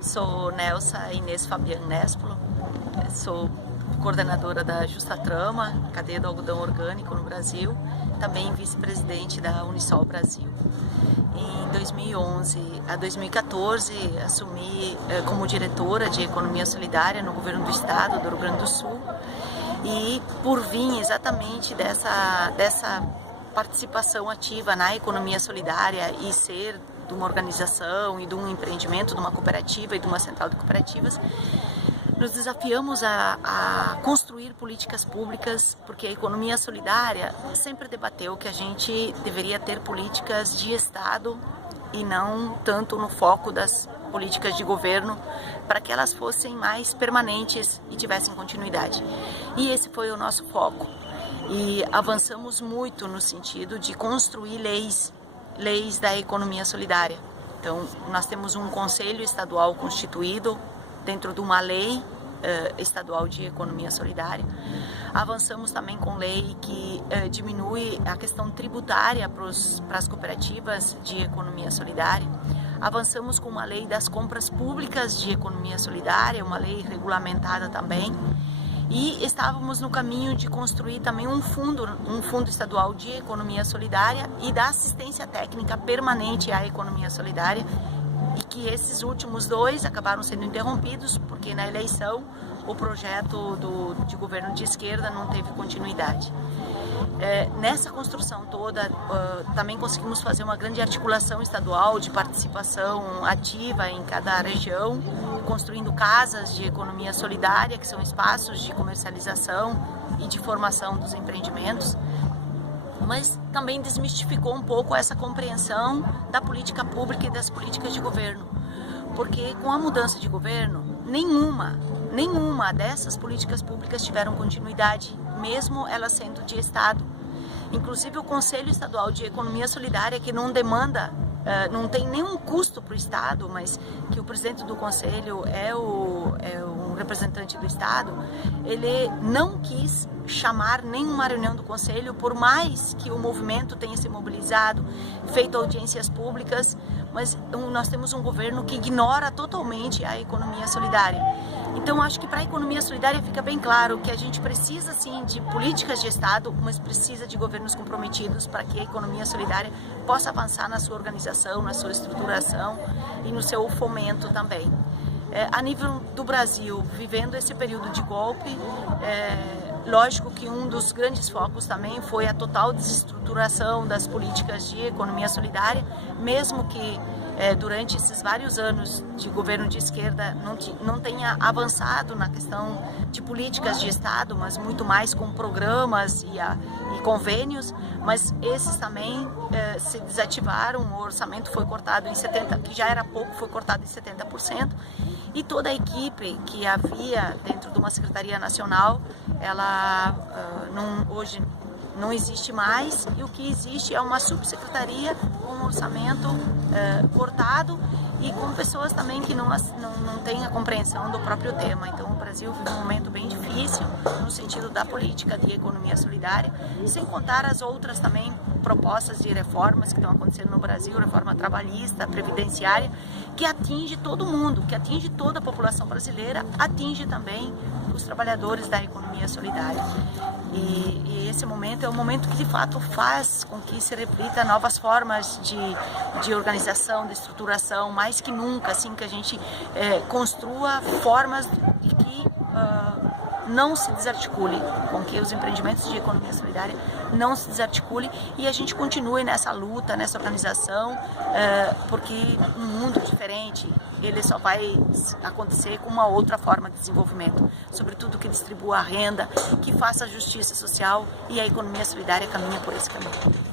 Sou Nelsa Inês Fabian Nespolo, sou coordenadora da Justa Trama, cadeia do algodão orgânico no Brasil, também vice-presidente da Unisol Brasil. Em 2011 a 2014 assumi como diretora de Economia Solidária no governo do estado do Rio Grande do Sul, e por vir exatamente dessa participação ativa na economia solidária e ser de uma organização e de um empreendimento, de uma cooperativa e de uma central de cooperativas, nos desafiamos a construir políticas públicas, porque a economia solidária sempre debateu que a gente deveria ter políticas de Estado e não tanto no foco das políticas de governo, para que elas fossem mais permanentes e tivessem continuidade. E esse foi o nosso foco. E avançamos muito no sentido de construir leis da economia solidária. Então, nós temos um conselho estadual constituído dentro de uma lei estadual de economia solidária. Avançamos também com lei que diminui a questão tributária para as cooperativas de economia solidária. Avançamos com uma lei das compras públicas de economia solidária, uma lei regulamentada também. E estávamos no caminho de construir também um fundo estadual de economia solidária e da assistência técnica permanente à economia solidária, e que esses últimos dois acabaram sendo interrompidos porque na eleição o projeto de governo de esquerda não teve continuidade. Nessa construção toda, também conseguimos fazer uma grande articulação estadual de participação ativa em cada região, construindo casas de economia solidária, que são espaços de comercialização e de formação dos empreendimentos, mas também desmistificou um pouco essa compreensão da política pública e das políticas de governo, porque com a mudança de governo, nenhuma dessas políticas públicas tiveram continuidade, mesmo elas sendo de Estado. Inclusive o Conselho Estadual de Economia Solidária, que não demanda, não tem nenhum custo para o Estado, mas que o presidente do Conselho é um representante do Estado, ele não quis chamar nenhuma reunião do Conselho, por mais que o movimento tenha se mobilizado, feito audiências públicas, mas nós temos um governo que ignora totalmente a economia solidária. Então, acho que para a economia solidária fica bem claro que a gente precisa, sim, de políticas de Estado, mas precisa de governos comprometidos para que a economia solidária possa avançar na sua organização, na sua estruturação e no seu fomento também. A nível do Brasil, vivendo esse período de golpe, lógico que um dos grandes focos também foi a total desestruturação das políticas de economia solidária, mesmo que durante esses vários anos de governo de esquerda não tenha avançado na questão de políticas de Estado, mas muito mais com programas e convênios, mas esses também se desativaram, o orçamento foi cortado em 70%, que já era pouco, foi cortado em 70%, e toda a equipe que havia dentro de uma Secretaria Nacional, ela hoje não existe mais, e o que existe é uma subsecretaria com um orçamento cortado e com pessoas também que não têm a compreensão do próprio tema. Então o Brasil vive um momento bem difícil no sentido da política de economia solidária, sem contar as outras também propostas de reformas que estão acontecendo no Brasil, reforma trabalhista, previdenciária, que atinge todo mundo, que atinge toda a população brasileira, atinge também os trabalhadores da economia solidária. E esse momento é um momento que de fato faz com que se reflita novas formas de organização, de estruturação, mais que nunca, assim, que a gente construa formas de que não se desarticule, com que os empreendimentos de economia solidária não se desarticulem e a gente continue nessa luta, nessa organização, porque um mundo diferente, ele só vai acontecer com uma outra forma de desenvolvimento, sobretudo que distribua a renda, que faça a justiça social, e a economia solidária caminha por esse caminho.